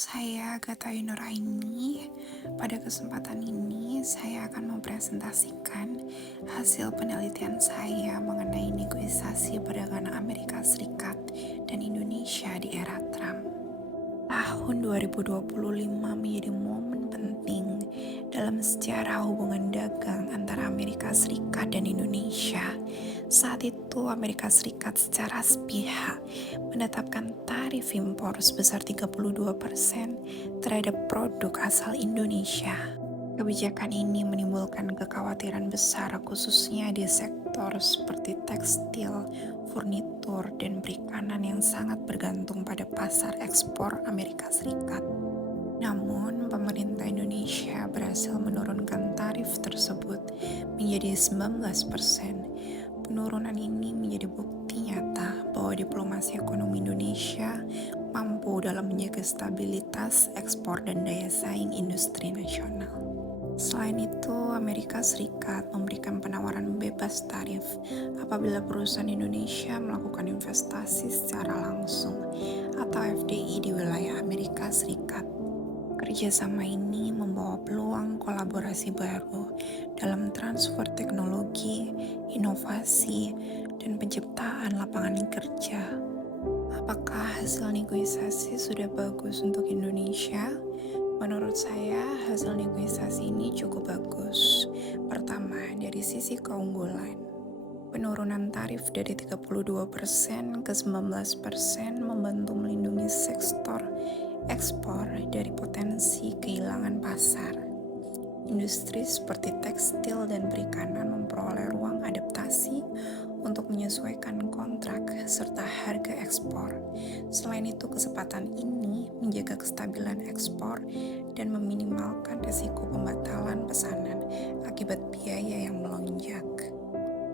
Saya Gata Nuraini. Pada kesempatan ini, saya akan mempresentasikan hasil penelitian saya mengenai negosiasi perdagangan Amerika Serikat dan Indonesia di era Trump. Tahun 2025 menjadi momen penting dalam sejarah hubungan dagang antara Amerika Serikat dan Indonesia. Saat itu Amerika Serikat secara sepihak menetapkan tarif impor sebesar 32% terhadap produk asal Indonesia. Kebijakan ini menimbulkan kekhawatiran besar khususnya di sektor seperti tekstil, furnitur, dan perikanan yang sangat bergantung pada pasar ekspor Amerika Serikat. Namun, pemerintah Indonesia berhasil menurunkan tarif tersebut menjadi 19%. Penurunan ini menjadi bukti nyata bahwa diplomasi ekonomi Indonesia mampu dalam menjaga stabilitas ekspor dan daya saing industri nasional. Selain itu, Amerika Serikat memberikan penawaran bebas tarif apabila perusahaan Indonesia melakukan investasi secara langsung atau FDI di wilayah Amerika Serikat. Kerjasama ini membawa peluang kolaborasi baru dalam transfer teknologi, inovasi, dan penciptaan lapangan kerja. Apakah hasil negosiasi sudah bagus untuk Indonesia? Menurut saya, hasil negosiasi ini cukup bagus. Pertama, dari sisi keunggulan. Penurunan tarif dari 32% ke 19% membantu melindungi sektor ekspor dari potensi kehilangan pasar. Industri seperti tekstil dan perikanan memperoleh ruang adaptasi untuk menyesuaikan kontrak serta harga ekspor. Selain itu, kesempatan ini menjaga kestabilan ekspor dan meminimalkan risiko pembatalan pesanan akibat biaya yang melonjak.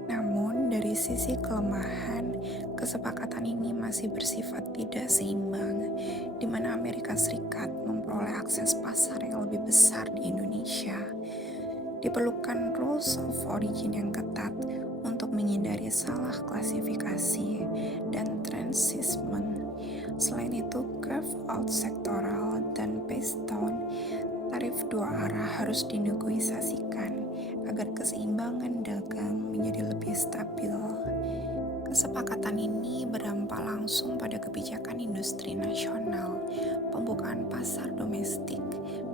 Namun, dari sisi kelemahan, kesepakatan ini masih bersifat tidak seimbang, di mana Amerika Serikat memperoleh akses pasar yang lebih besar di Indonesia. Diperlukan rules of origin yang ketat untuk menghindari salah klasifikasi dan transshipment. Selain itu, carve-out sektoral dan phase down tarif dua arah harus dinegosiasikan agar keseimbangan dagang menjadi lebih stabil. Kesepakatan ini berdampak langsung pada kebijakan industri nasional. Pembukaan pasar domestik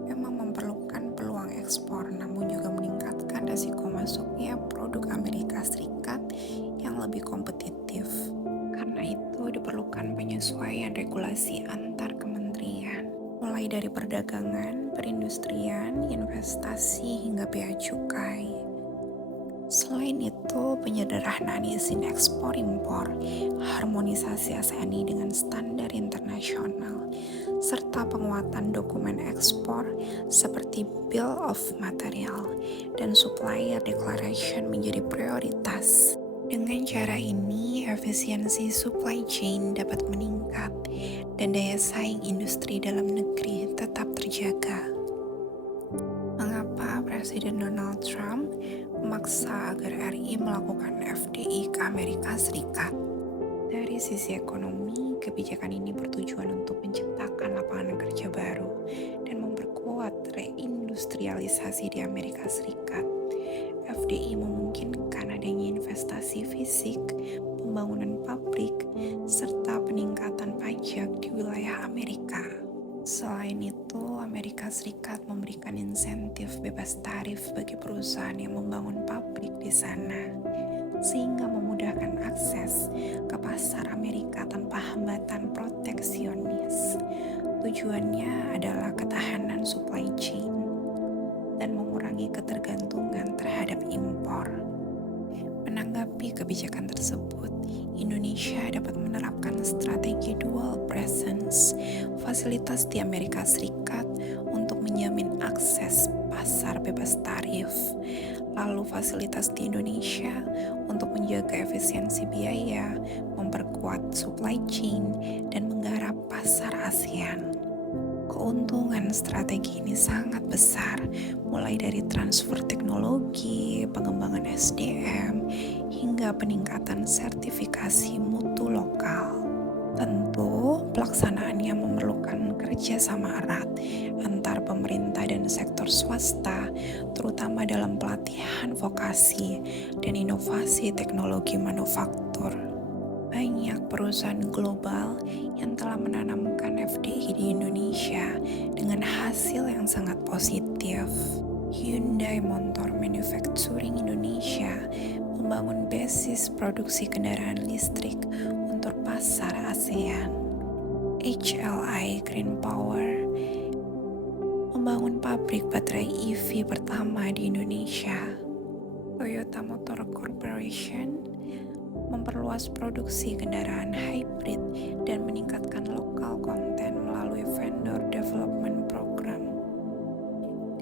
memang memerlukan peluang ekspor, namun juga meningkatkan risiko masuknya produk Amerika Serikat yang lebih kompetitif. Karena itu diperlukan penyesuaian regulasi antar kementerian, mulai dari perdagangan, perindustrian, investasi, hingga bea cukai. Selain itu, penyederhanaan izin ekspor-impor, harmonisasi ASEAN dengan standar internasional, serta penguatan dokumen ekspor seperti Bill of Material dan Supplier Declaration menjadi prioritas. Dengan cara ini, efisiensi supply chain dapat meningkat dan daya saing industri dalam negeri tetap terjaga. Mengapa Presiden Donald Trump memaksa agar RI melakukan FDI ke Amerika Serikat? Dari sisi ekonomi, kebijakan ini bertujuan untuk menciptakan lapangan kerja baru dan memperkuat reindustrialisasi di Amerika Serikat. FDI memungkinkan adanya investasi fisik, pembangunan pabrik, serta peningkatan pajak di wilayah Amerika. Selain itu, Amerika Serikat memberikan insentif bebas tarif bagi perusahaan yang membangun pabrik di sana, sehingga memudahkan akses ke pasar Amerika tanpa hambatan proteksionis. Tujuannya adalah ketahanan supply chain dan mengurangi ketergantungan terhadap impor. Menanggapi kebijakan tersebut, Indonesia dapat menerapkan strategi dual presence, fasilitas di Amerika Serikat untuk menjamin akses pasar bebas tarif, lalu fasilitas di Indonesia untuk menjaga efisiensi biaya, memperkuat supply chain, dan menggarap pasar ASEAN. Keuntungan strategi ini sangat besar, mulai dari transfer teknologi, pengembangan SDM, hingga peningkatan sertifikasi mutu lokal. Tentu, pelaksanaannya memerlukan kerjasama erat antar pemerintah dan sektor swasta, terutama dalam pelatihan vokasi dan inovasi teknologi manufaktur. Banyak perusahaan global yang telah menanamkan FDI di Indonesia dengan hasil yang sangat positif. Hyundai Motor Manufacturing Indonesia membangun basis produksi kendaraan listrik untuk pasar ASEAN. HLI Green Power membangun pabrik baterai EV pertama di Indonesia. Toyota Motor Corporation memperluas produksi kendaraan hybrid dan meningkatkan lokal konten melalui vendor development program.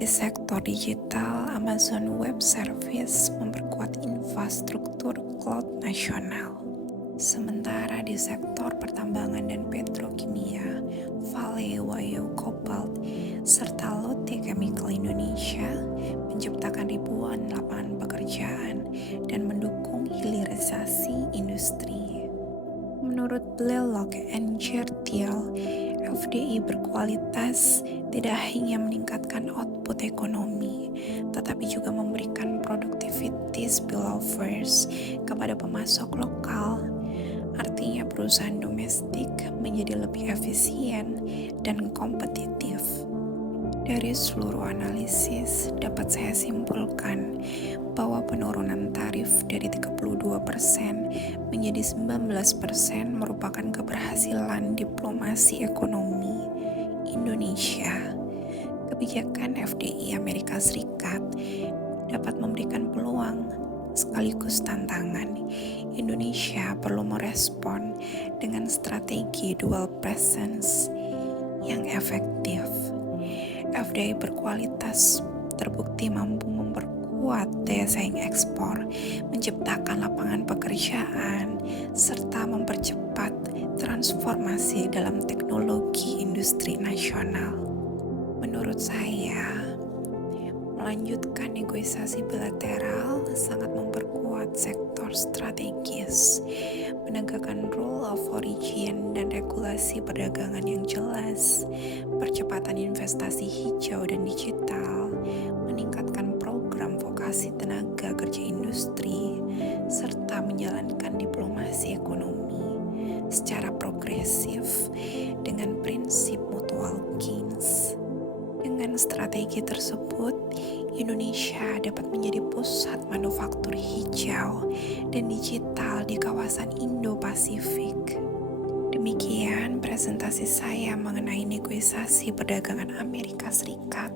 Di sektor digital, Amazon Web Service memperkuat infrastruktur cloud nasional. Sementara di sektor pertambangan dan petrokimia, Vale Wayo Cobalt serta Lotte Chemical Indonesia menciptakan ribuan lapangan pekerjaan dan mendukung hilirisasi industri. Menurut Blalock and Gertiel, FDI berkualitas tidak hanya meningkatkan output ekonomi, tetapi juga memberikan productivity spillovers kepada pemasok lokal. Artinya perusahaan domestik menjadi lebih efisien dan kompetitif. Dari seluruh analisis dapat saya simpulkan bahwa penurunan tarif dari 32% menjadi 19% merupakan keberhasilan diplomasi ekonomi Indonesia. Kebijakan FDI Amerika Serikat dapat memberikan peluang sekaligus tantangan. Indonesia perlu merespon dengan strategi dual presence yang efektif. FDI berkualitas terbukti mampu memperkuat daya saing ekspor, menciptakan lapangan pekerjaan, serta mempercepat transformasi dalam teknologi industri nasional. Menurut saya, melanjutkan negosiasi bilateral sangat memperkuat sektor strategis, menegakkan rule of origin dan regulasi perdagangan yang jelas, percepatan investasi hijau dan digital, meningkatkan program vokasi tenaga kerja industri, serta menjalankan diplomasi ekonomi secara progresif dengan prinsip mutual gains. Dengan strategi tersebut, Indonesia dapat menjadi pusat manufaktur hijau dan digital di kawasan Indo-Pasifik. Demikian presentasi saya mengenai negosiasi perdagangan Amerika Serikat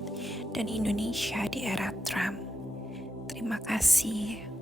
dan Indonesia di era Trump. Terima kasih.